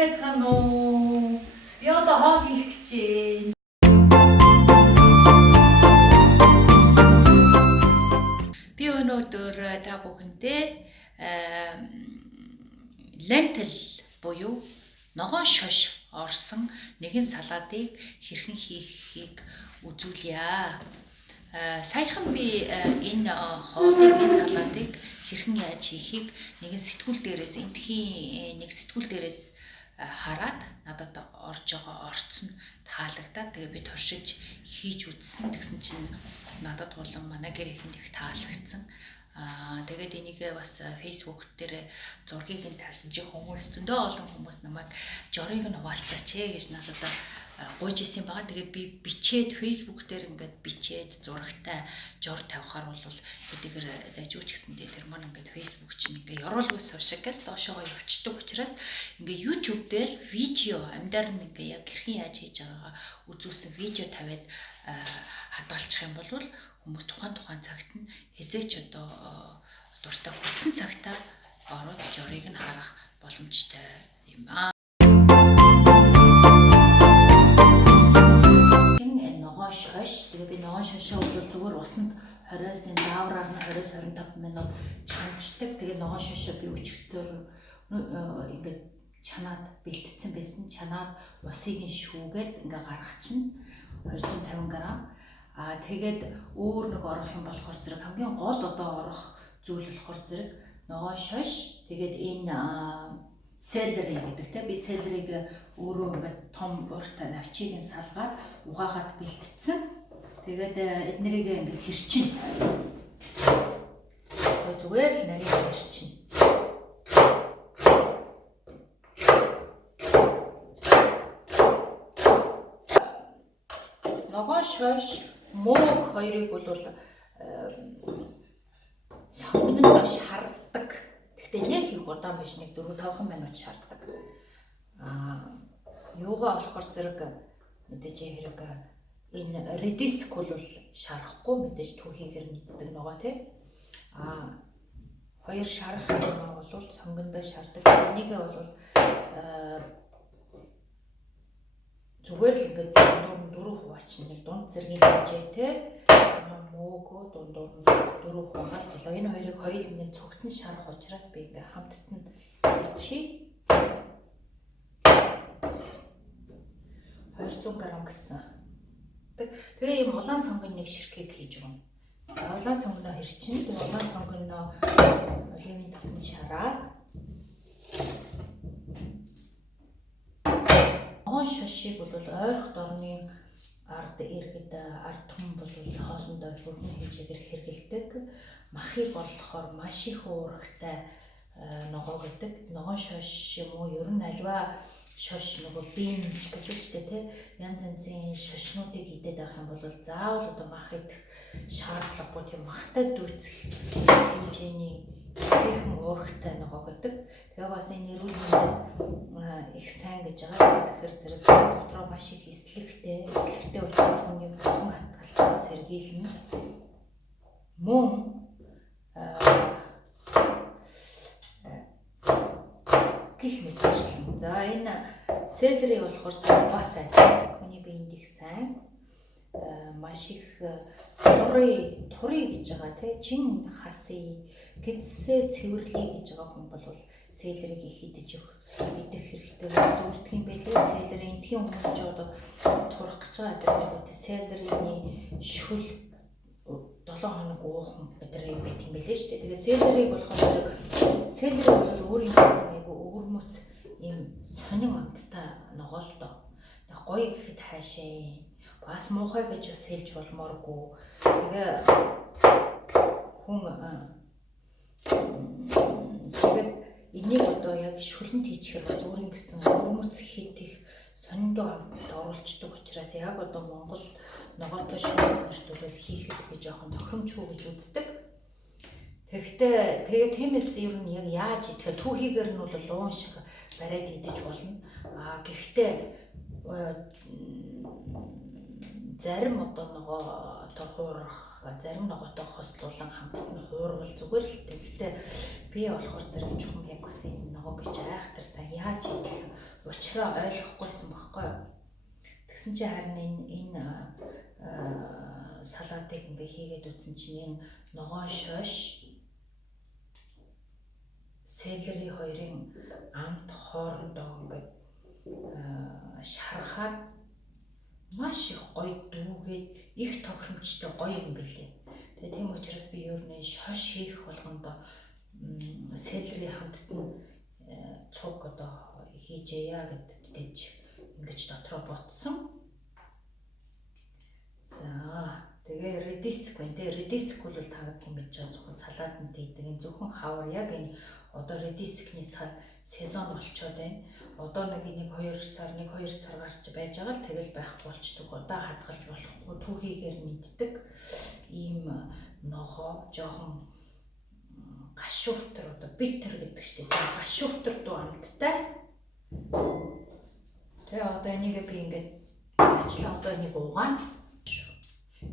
сайхан уу? Би одоо хоол хийх гэж байна. Би өнөөдөр та бүхэндээ лентил буюу ногоон шош орсон нэгэн салаатыг хэрхэн хийхийг үзүүлье. Саяхан би энэ хоолыг, энэ салаатыг хэрхэн яаж хийхийг нэгэн сэтгүүл дээрээс энтхийн нэг сэтгүүл дээрээс хараад надад орж байгаа орцсон таалагдаад тэгээ би туршиж хийж үзсэн. Тэгсэн чинь надад болон манай гэрээхэнд их таалагдсан. Тэгээд энийг бас Facebook дээр зургийг нь тавьсан чи хүмүүс зөндөө олон хүмүүс намайг жорыг нь хуваалцаач гэж надад гуйж исэн байгаа. Тэгээд би бичээд Facebook дээр ингээд бичээд зурагтай жор тавихаар бол хэдийгээр дажууч гэсэндээ тэр маань ингээд Facebook чинь ингээд ёроолгүй сувшигээс доошоо явчихдаг учраас ингээд YouTube дээр видео амьдаар нь ингээд яг хэрхэн яаж хийж байгаагаа үзүүлсэн видео тавиад хадгалчих юм бол хүмүүс тухайн цагт нь хязээч одоо дуртай хүссэн цагтаа ороод жорыг нь харах боломжтой юм аа. Ногоон шош. Тэгээ би ногоон шошоо зүгээр усанд 20-ын заавраар нь 20-25 минут чанчдаг. Тэгээ ногоон шошоо би өчигдөр ингээд чанаад бэлтцсэн байсан. Чанаад усыг нь шүүгээд ингээ гаргах чинь 250 г. Тэгээд өөр нэг орох юм болохоор зэрэг хамгийн гол одоо орох зүйл болохоор зэрэг ногоон шош. Тэгээд энэ селери гэдэг те би селериг өөрөө ингээд том уртай навчийг нь салгаад угаагаад бэлтцсэн. Тэгээд эднэрийг ингээд хэрчин. Зүгээр л нарийн хэрчин. Ногоон шош мөөг хоёрыг бол сонгонд шаарддаг. Гэхдээ нэг их удаан биш, нэг 4-5 минут шаарддаг. Юугаа болохоор зэрэг мэдээж хэрэг энэ редиск бол шарахгүй, мэдээж түүхийгээр мэддэг ногоо тий. Хоёр шарах юм бол сонгондоо шаарддаг. Энийг бол зүгээр л ингээд дөрөв хуваачна нэг дунд зэргийн хэмжээтэй мөөгөө дундуур нь дөрөв хуваагаад болоо. Энэ хоёрыг хоёуланг цогтон шарах учраас би ингээд хамтд нь хийчихье. 200 г гэсэн. Тэгээ ийм улаан сонгон нэг ширхгийг хийж өгнө. За улаан сонгоноо хэрчин. Тэгээ улаан сонгоноо оливын тоснд шараад ногоон шошийг бол ойрох дорны ард иргэд ард түмэн бол хоолндоо хөргөн хэмжээгээр хэрэгэлдэг. Махыг болохоор маш их уурагтай ногоо гэдэг. Ногоон шош юм уу ер нь альва шош нөгөө бинс гэж үстэй тий. Янз янзын шошнуудыг идээд авах юм бол заавал одоо мах идэх шаардлагагүй тийм махтай дүүцэх хэмжээний ихэнх уурагтай ногоо гэдэг. Тэгээ бас энэ эрүүл мэндэд их сайн гэж байгаа. Тэгэхээр зэрэг дотроо маш их эслэгтэй учраас хүний бүхэн хатгалтаас сэргийлнэ. Мөн гэх мэтчлэн. За энэ селери болохоор бас адил хүний биед их сайн маш их турий гэж байгаа тий чин хасын гэдсээ цэвэрлэе гэж байгаа хүн бол селерийг их идэж идэх хэрэгтэй зүйлдэг юм байлээ. Селери энтхийн хүмүүс ч одоо турах гэж байгаа гэдэг селерийн шүл 7 хоног уух өдрөө байт юм байлээ шүү дээ. Тэгээ селерийг болохоор селери бол өөрийн гэсэн айгу өвөрмөц ийм сонин амттай ногоо л доо. Яг гоё гэхэд хаашаа бас муухай гэж бас хэлж болмооргүй. Тэгээ хүн тэгээд энийг одоо яг шүлэнд хийчихээр бас өөрийн гэсэн өвөрмөц хэд их сониндоо амтд оруулцдаг учраас яг одоо Монгол ногоотой шүлэнт бол хийхэд би жоохон тохиромжгүй гэж үздэг. Тэгээд тиймээс ер нь яг яаж идэхээр түүхийгээр нь бол уун шиг барайд идэж болно. Гэхдээ зарим одоо ногоо одоо хуурах, зарим ногоотой хослуулан хамтд нь хуурвал зүгээр л дээ. Гэхдээ би болохоор зэрэг жоохон яг бас энэ ногоо гэж айхтар сайн яаж идэх учраа ойлгохгүйсэн баггүй. Тэгсэн чи харин энэ салаатыг ингээ хийгээд үзсэн чинь ногоон шойш, селери хоёрын амт хоорондоо ингээд шарахаад маш их гоё дүүгээд их тохиромжтой гоё юм билээ. Тэгээ тийм учраас би ер нь шош хийх болгондоо селери хамтд нь цуг одоо хийжээя гэж ингэж дотроо ботсон. За тэгээ редиск байна. Тэгээ редиск бол та бүхэн мэдж байгаа зөвхөн салаатанд хийдэг. Энэ зөвхөн хавар яг энэ одоо редискний сезон болчоод байна. Одоо нэг 1-2 сар гарч байж байгаа л тэгэл байхгүй болчдөг. Одоо хадгалж болохгүй түүхийгээр мэддэг ийм ногоо жоохон гашуутар одоо битэр гэдэг чинь гашуутар дуу амттай. Тэгээ одоо энийг би ингээд ажлаа одоо нэг угаана.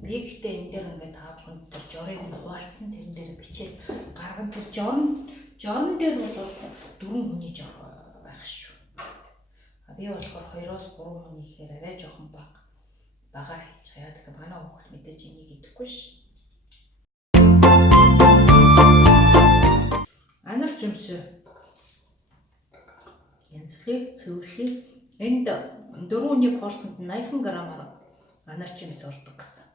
Би гэхдээ энэ дээр ингээд та бүхэнд жорыг нь хуваалцсан, тэрэн дээр бичээд гарган тэр жорн дээр бол 4 хүний жор байх шүү. Би болохоор 2-3 хүний ихээр арай жоохон багаар хийчих яа. Тэгэхээр манай хүүхд мэдээж энийг идэхгүй ш. Анар жимсээ янзлыг цэвэрлэе. Энд 4-ний порцент 80 г-аар анар жимс ордог гэсэн.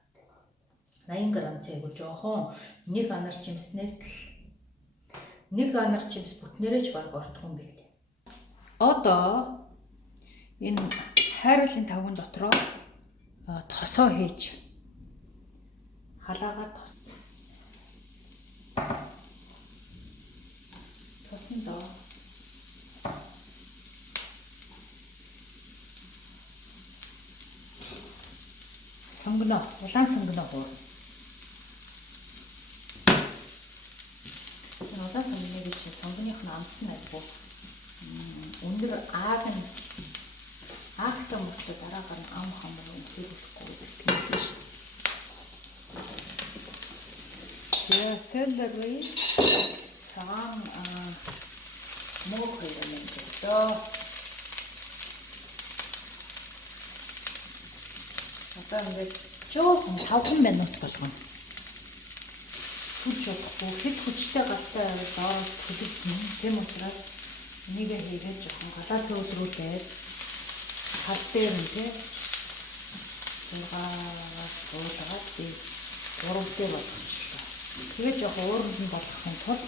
80 г цайг жоохон нэг анар жимснээс л нэг анар жимс бүтнээрээ ч баг ордог юм билээ. Одоо энэ хайруулын тавган дотроо тосоо хийж халаагаа тосноо сонгоно, улаан сонгоно хуу. Улаан сонгоны гэж сонгоных нь амт нь айгүй өндөр аагтай мөчтэй дараагаар нь ам хамар үнсийг өгөхгүй гэдэг юм шиг. Тэгээ селери цагаан мөөх юм дөө. Одоо ингээд жоохон 5 минут болгоно. Хүч чадахгүй хэд хүчтэй галтай доор төлөвлөн. Тийм учраас энийг хийгээд жоохон галаа зөөлрүүлээд хал дээр нь зургаас дуулгаад би 3 дээр болгочихлоо. Тэгээд жоохон ууранд нь болгохын тулд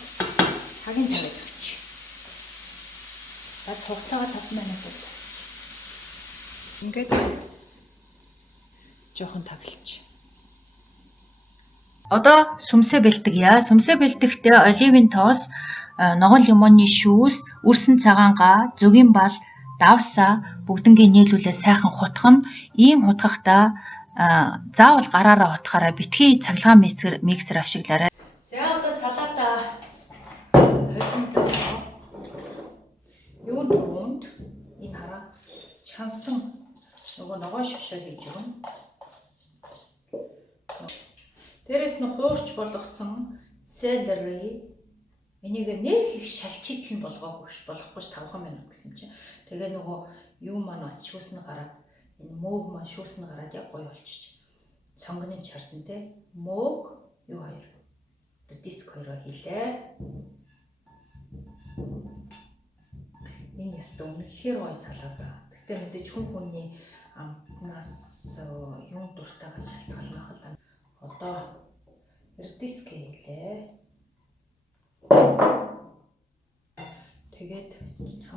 цагийн тавиад өгч. Бас хугацаагаа 5 минут өгч. Ингээд жоохон таглаж. Одоо сүмсээ бэлтгэе. Сүмсээ бэлтгэхдээ оливын тоос, ногоон лимонны шүүс, үрсэн цагаангаа, зүгийн бал, давса бүгднгээ нийлүүлээ сайхан хутгана. Ийм хутгахдаа заавал гараараа хутгаараа битгий цахилгаан миксер ашиглаарай. За одоо салаата хойлондоо юунд түрүүнд энэ хараа чансан нөгөө ногоон шгшоо хийж өгнө. Дээрээс нь хуурч болгосон селери энийг нэг их шалчитлан болгоогүй ш болохгүй ш 5 минут гэсэн чинь. Тэгээ нөгөө юу маань бас шүүснэ гараад энэ мөөг маань шүүснэ гараад яг гоё болчих. Сонгоны чарсан те мөөг юу хоёр диск хоёроо хийлээ. Энэ ястаа үнэхээр гоё салаата. Гэтэ мэдээж хүний амтнаас юм дуртайгаас шалтгаална хэл. Одоо диск хийлээ. Тэгээд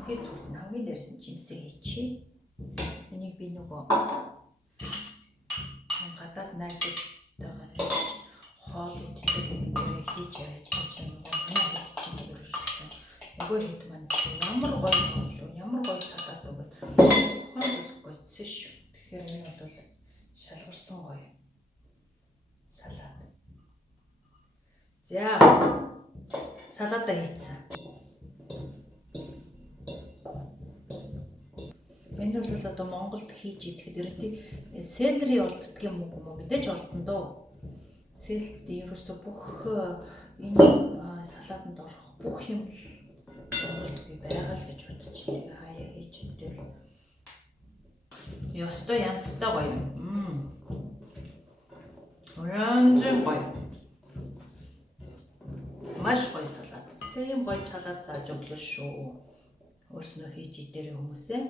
хамгийн дээрээс нь жимсээ хийчихье. Энийг би нөгөө гадаад найзтайгаа хоол идэх хийж явж байгаа чинь нөгөө хэд маань ямар гоё болов ямар гоё салаад өгöd гоцсон шүү. Тэгэхээр энэ бол шалгарсан гоё салаад. За салаата хийцэн. Энэ бол одоо Монголд хийж идэхэд ерөнхий селери олддог юм уу мэдээж олдно доо. Селд ерөөсө бүх энэ салаатанд орох бүх юм Монголд би байгаа л гэж бодож байна. Хаяа хийж идэл. Ёстой янзтай гоё юм. Оранжин гоё. Маш гоё салат. Тийм гоё салат зааж өглөө шүү. Өөрснөө хийж идээрэй хүмүүсээ.